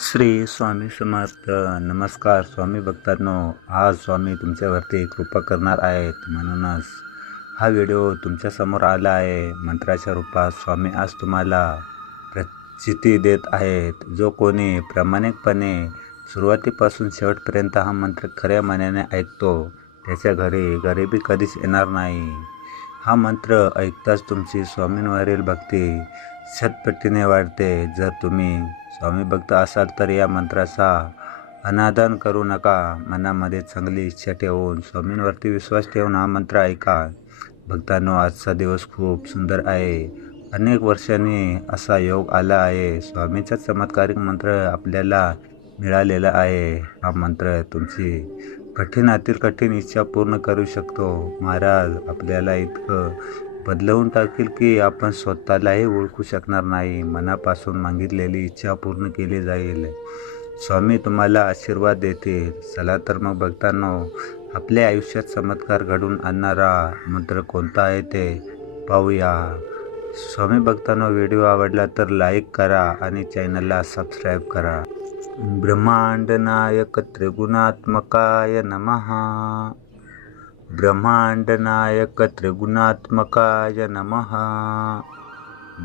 श्री स्वामी समर्थ. नमस्कार स्वामी भक्तांनो. आज स्वामी तुमच्यावरती कृपा करणार आहेत. म्हणूनच हा व्हिडिओ तुमच्यासमोर आला आहे. मंत्राच्या रूपात स्वामी आज तुम्हाला प्रचिती देत आहेत. जो कोणी प्रामाणिकपणे सुरुवातीपासून शेवटपर्यंत हा मंत्र खऱ्या मनाने ऐकतो त्याच्या घरी गरिबी कधीच येणार नाही. हा मंत्र ऐकताच तुमची स्वामींवरील भक्ती शतपटीने वाढते. जर तुम्ही स्वामी भक्त असाल तर या मंत्राचा अनादन करू नका. मनामध्ये चांगली इच्छा ठेवून स्वामींवरती विश्वास ठेवून हा मंत्र ऐका. भक्तांनो आजचा दिवस खूप सुंदर आहे. अनेक वर्षांनी असा योग आला आहे. स्वामीचा चमत्कारिक मंत्र आपल्याला मिळालेला आहे. हा मंत्र तुमची कठीणातील कठीण इच्छा पूर्ण करू शकतो. महाराज आपल्याला इतकं बदलवून टाकेल की आपण स्वतःलाही ओळखू शकणार नाही. मनापासून मागितलेली इच्छा पूर्ण केली जाईल. स्वामी तुम्हाला आशीर्वाद देतील. चला तर मग बघताना आपल्या आयुष्यात चमत्कार घडून आणणारा मंत्र कोणता आहे ते पाहूया. स्वामी भक्तांनो व्हिडिओ आवडला तर लाईक करा आणि चॅनलला सबस्क्राईब करा. ब्रह्मांड नायक त्रिगुणात्मकाय नमः. ब्रह्माण्डनायकत्रिगुणात्मकाय नमः।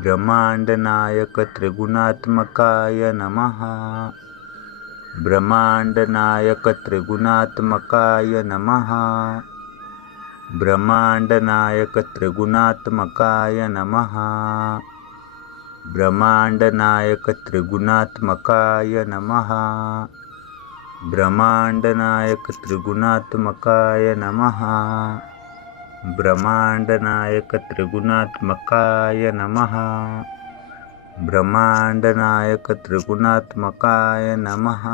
ब्रह्माण्डनायकत्रिगुणात्मकाय नमः। ब्रह्माण्डनायकत्रिगुणात्मकाय नमः। ब्रह्माण्डनायकत्रिगुणात्मकाय नमः। ब्रह्माण्डनायकत्रिगुणात्मकाय नमः। ब्रह्माण्डनायकत्रिगुणात्मकाय नमः। ब्रह्माण्डनायकत्रिगुणात्मकाय नमः। ब्रह्माण्डनायकत्रिगुणात्मकाय नमः।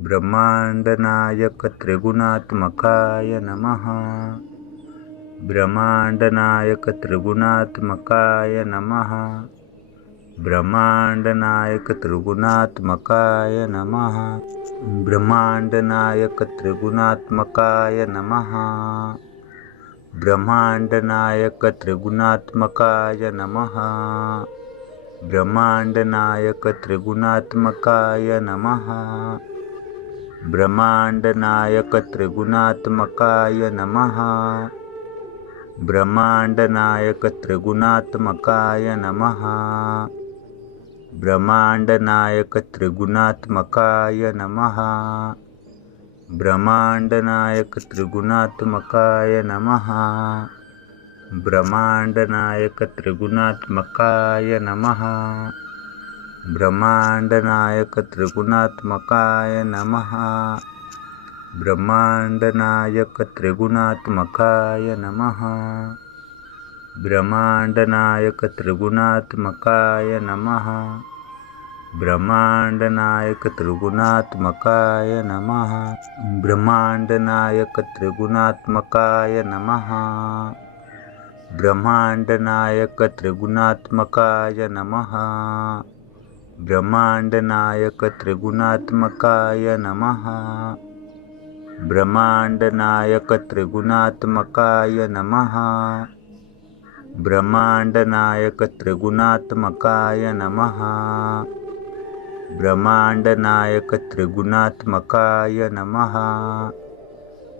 ब्रह्माण्डनायकत्रिगुणात्मकाय नमः। ब्रह्माण्डनायकत्रिगुणात्मकाय नमः। ब्रह्माण्डनायकत्रिगुणात्मकाय नमः। ब्रह्माण्डनायकत्रिगुणात्मकाय नमः। ब्रह्माण्डनायकत्रिगुणात्मकाय नमः। ब्रह्माण्डनायकत्रिगुणात्मकाय नमः। ब्रह्माण्डनायकत्रिगुणात्मकाय नमः। ब्रह्माण्डनायकत्रिगुणात्मकाय नमः। ब्रह्माण्डनायकत्रिगुणात्मकाय नमः। ब्रह्माण्डनायकत्रिगुणात्मकाय नमः। ब्रह्माण्डनायकत्रिगुणात्मकाय नमः। ब्रह्माण्डनायकत्रिगुणात्मकाय नमः। ब्रह्माण्डनायकत्रिगुणात्मकाय नमः। ब्रह्माण्डनायकत्रिगुणात्मकाय नमः। ब्रह्माण्डनायकत्रिगुणात्मकाय नमः। ब्रह्माण्डनायकत्रिगुणात्मकाय नमः। ब्रह्माण्डनायकत्रिगुणात्मकाय नमः। ब्रह्माण्डनायकत्रिगुणात्मकाय नमः। ब्रह्माण्डनायकत्रिगुणात्मकाय नमः। ब्रह्माण्डनायकत्रिगुणात्मकाय नमः। ब्रह्माण्डनायकत्रिगुणात्मकाय नमः।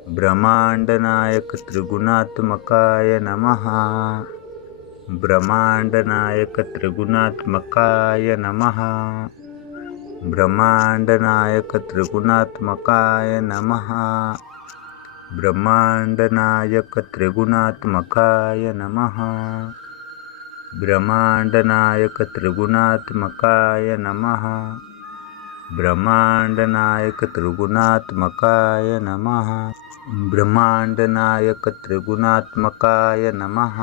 ब्रह्माण्डनायकत्रिगुणात्मकाय नमः। ब्रह्माण्डनायकत्रिगुणात्मकाय नमः। ब्रह्माण्डनायकत्रिगुणात्मकाय नमः। ब्रह्माण्डनायकत्रिगुणात्मकाय नमः। ब्रह्माण्डनायकत्रिगुणात्मकाय नमः। ब्रह्माण्डनायकत्रिगुणात्मकाय नमः। ब्रह्माण्डनायकत्रिगुणात्मकाय नमः।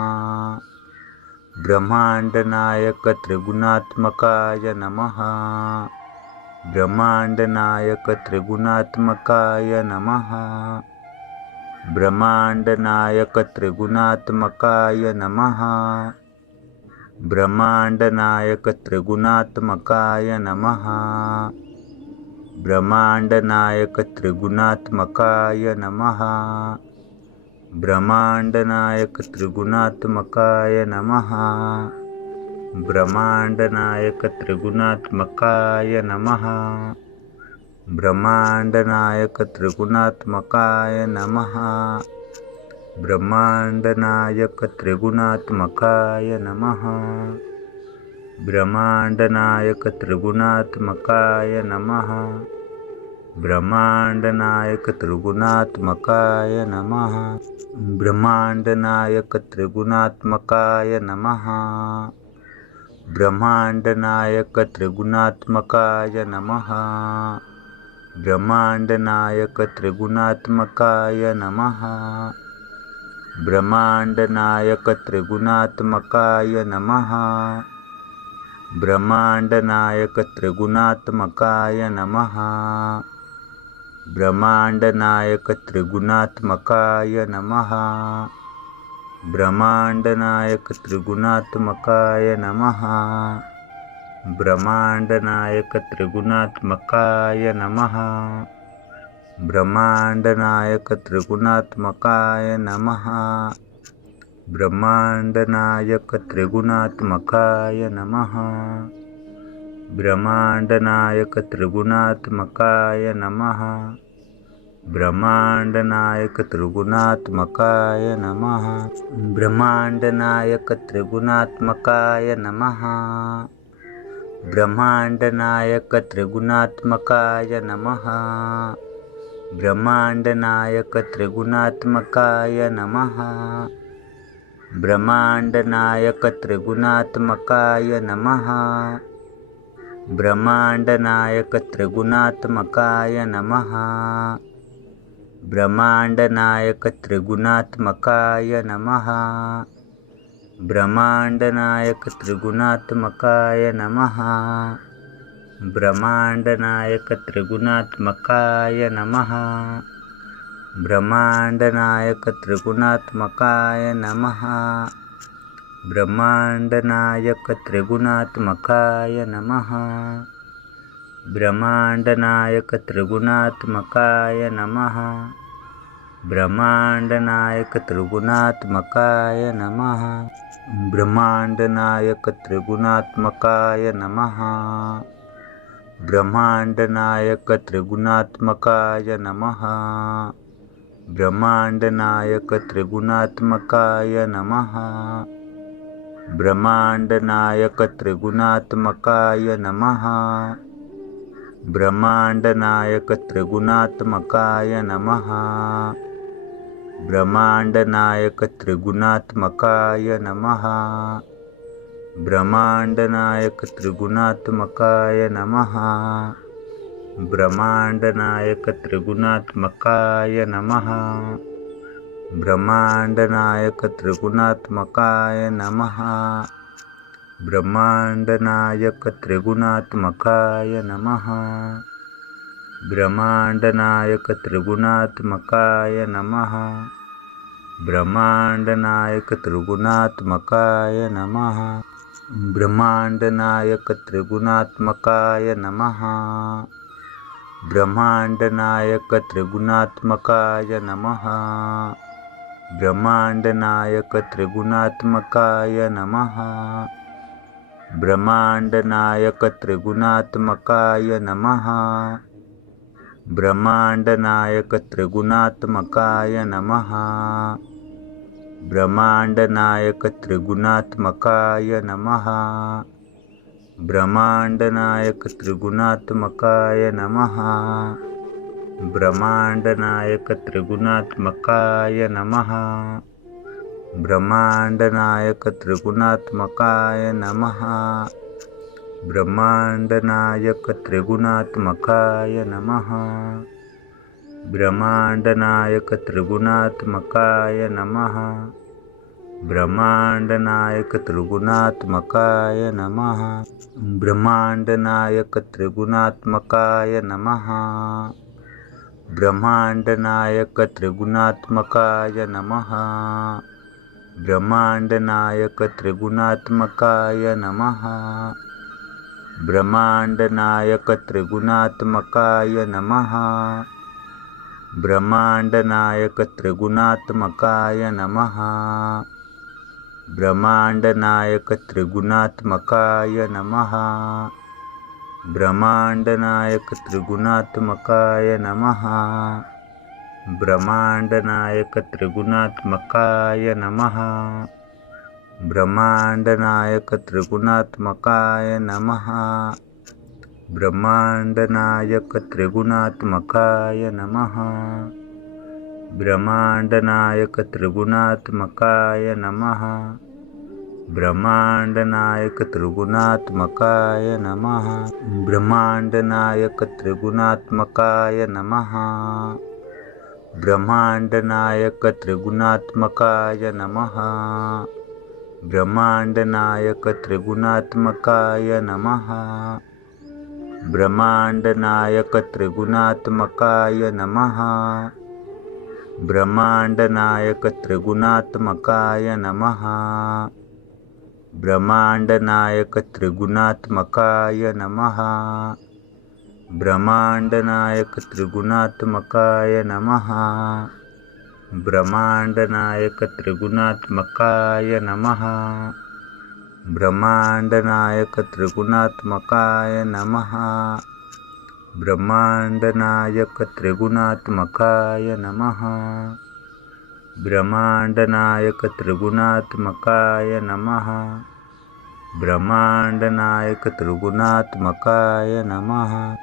ब्रह्माण्डनायकत्रिगुणात्मकाय नमः। ब्रह्माण्डनायकत्रिगुणात्मकाय नमः। ब्रह्माण्डनायकत्रिगुणात्मकाय नमः। ब्रह्माण्डनायकत्रिगुणात्मकाय नमः। ब्रह्माण्डनायकत्रिगुणात्मकाय नमः। ब्रह्माण्डनायकत्रिगुणात्मकाय नमः। ब्रह्माण्डनायकत्रिगुणात्मकाय नमः। ब्रह्माण्डनायकत्रिगुणात्मकाय नमः। ब्रह्माण्डनायकत्रिगुणात्मकाय नमः। ब्रह्माण्डनायकत्रिगुणात्मकाय नमः। ब्रह्माण्डनायकत्रिगुणात्मकाय नमः। ब्रह्माण्डनायकत्रिगुणात्मकाय नमः। ब्रह्माण्डनायकत्रिगुणात्मकाय नमः। ब्रह्माण्डनायकत्रिगुणात्मकाय नमः। ब्रह्माण्डनायकत्रिगुणात्मकाय नमः। ब्रह्माण्डनायकत्रिगुणात्मकाय नमः। ब्रह्माण्डनायकत्रिगुणात्मकाय नमः। ब्रह्माण्डनायकत्रिगुणात्मकाय नमः। ब्रह्माण्डनायकत्रिगुणात्मकाय नमः। ब्रह्माण्डनायकत्रिगुणात्मकाय नमः। ब्रह्माण्डनायकत्रिगुणात्मकाय नमः। ब्रह्माण्डनायकत्रिगुणात्मकाय नमः। ब्रह्माण्डनायकत्रिगुणात्मकाय नमः। ब्रह्माण्डनायकत्रिगुणात्मकाय नमः। ब्रह्माण्डनायकत्रिगुणात्मकाय नमः। ब्रह्माण्डनायकत्रिगुणात्मकाय नमः। ब्रह्माण्डनायकत्रिगुणात्मकाय नमः। ब्रह्माण्डनायकत्रिगुणात्मकाय नमः। ब्रह्माण्डनायकत्रिगुणात्मकाय नमः। ब्रह्माण्डनायकत्रिगुणात्मकाय नमः। ब्रह्माण्डनायकत्रिगुणात्मकाय नमः। ब्रह्माण्डनायकत्रिगुणात्मकाय नमः। ब्रह्माण्डनायकत्रिगुणात्मकाय नमः। ब्रह्माण्डनायकत्रिगुणात्मकाय नमः। ब्रह्माण्डनायकत्रिगुणात्मकाय नमः। ब्रह्माण्डनायकत्रिगुणात्मकाय नमः। ब्रह्माण्डनायकत्रिगुणात्मकाय नमः। ब्रह्माण्डनायकत्रिगुणात्मकाय नमः। ब्रह्माण्डनायकत्रिगुणात्मकाय नमः। ब्रह्माण्डनायकत्रिगुणात्मकाय नमः। ब्रह्माण्डनायकत्रिगुणात्मकाय नमः। ब्रह्माण्डनायकत्रिगुणात्मकाय नमः। ब्रह्माण्डनायकत्रिगुणात्मकाय नमः। ब्रह्माण्डनायकत्रिगुणात्मकाय नमः। ब्रह्माण्डनायकत्रिगुणात्मकाय नमः। ब्रह्माण्डनायकत्रिगुणात्मकाय नमः। ब्रह्माण्डनायकत्रिगुणात्मकाय नमः। ब्रह्माण्डनायकत्रिगुणात्मकाय नमः। ब्रह्माण्डनायकत्रिगुणात्मकाय नमः। ब्रह्माण्डनायकत्रिगुणात्मकाय नमः। ब्रह्माण्डनायकत्रिगुणात्मकाय नमः। ब्रह्माण्डनायकत्रिगुणात्मकाय नमः। ब्रह्माण्डनायकत्रिगुणात्मकाय नमः। ब्रह्माण्डनायकत्रिगुणात्मकाय नमः। ब्रह्माण्डनायकत्रिगुणात्मकाय नमः। ब्रह्माण्डनायकत्रिगुणात्मकाय नमः। ब्रह्माण्डनायकत्रिगुणात्मकाय नमः। ब्रह्माण्डनायकत्रिगुणात्मकाय नमः। ब्रह्माण्डनायकत्रिगुणात्मकाय नमः। ब्रह्माण्डनायकत्रिगुणात्मकाय नमः। ब्रह्माण्डनायकत्रिगुणात्मकाय नमः। ब्रह्माण्डनायकत्रिगुणात्मकाय नमः। ब्रह्माण्डनायकत्रिगुणात्मकाय नमः। ब्रह्माण्डनायकत्रिगुणात्मकाय नमः। ब्रह्माण्डनायकत्रिगुणात्मकाय नमः। ब्रह्माण्डनायकत्रिगुणात्मकाय नमः। ब्रह्माण्डनायकत्रिगुणात्मकाय नमः। ब्रह्माण्डनायकत्रिगुणात्मकाय नमः। ब्रह्माण्डनायकत्रिगुणात्मकाय नमः। ब्रह्माण्डनायकत्रिगुणात्मकाय नमः। ब्रह्माण्डनायकत्रिगुणात्मकाय नमः। ब्रह्माण्डनायकत्रिगुणात्मकाय नमः। ब्रह्माण्डनायकत्रिगुणात्मकाय नमः। ब्रह्माण्डनायकत्रिगुणात्मकाय नमः। ब्रह्माण्डनायकत्रिगुणात्मकाय नमः। ब्रह्माण्डनायकत्रिगुणात्मकाय नमः। ब्रह्माण्डनायकत्रिगुणात्मकाय नमः। ब्रह्माण्डनायकत्रिगुणात्मकाय नमः। ब्रह्माण्डनायकत्रिगुणात्मकाय नमः। ब्रह्माण्डनायकत्रिगुणात्मकाय नमः। ब्रह्माण्डनायकत्रिगुणात्मकाय नमः। ब्रह्माण्डनायकत्रिगुणात्मकाय नमः। ब्रह्माण्डनायकत्रिगुणात्मकाय नमः।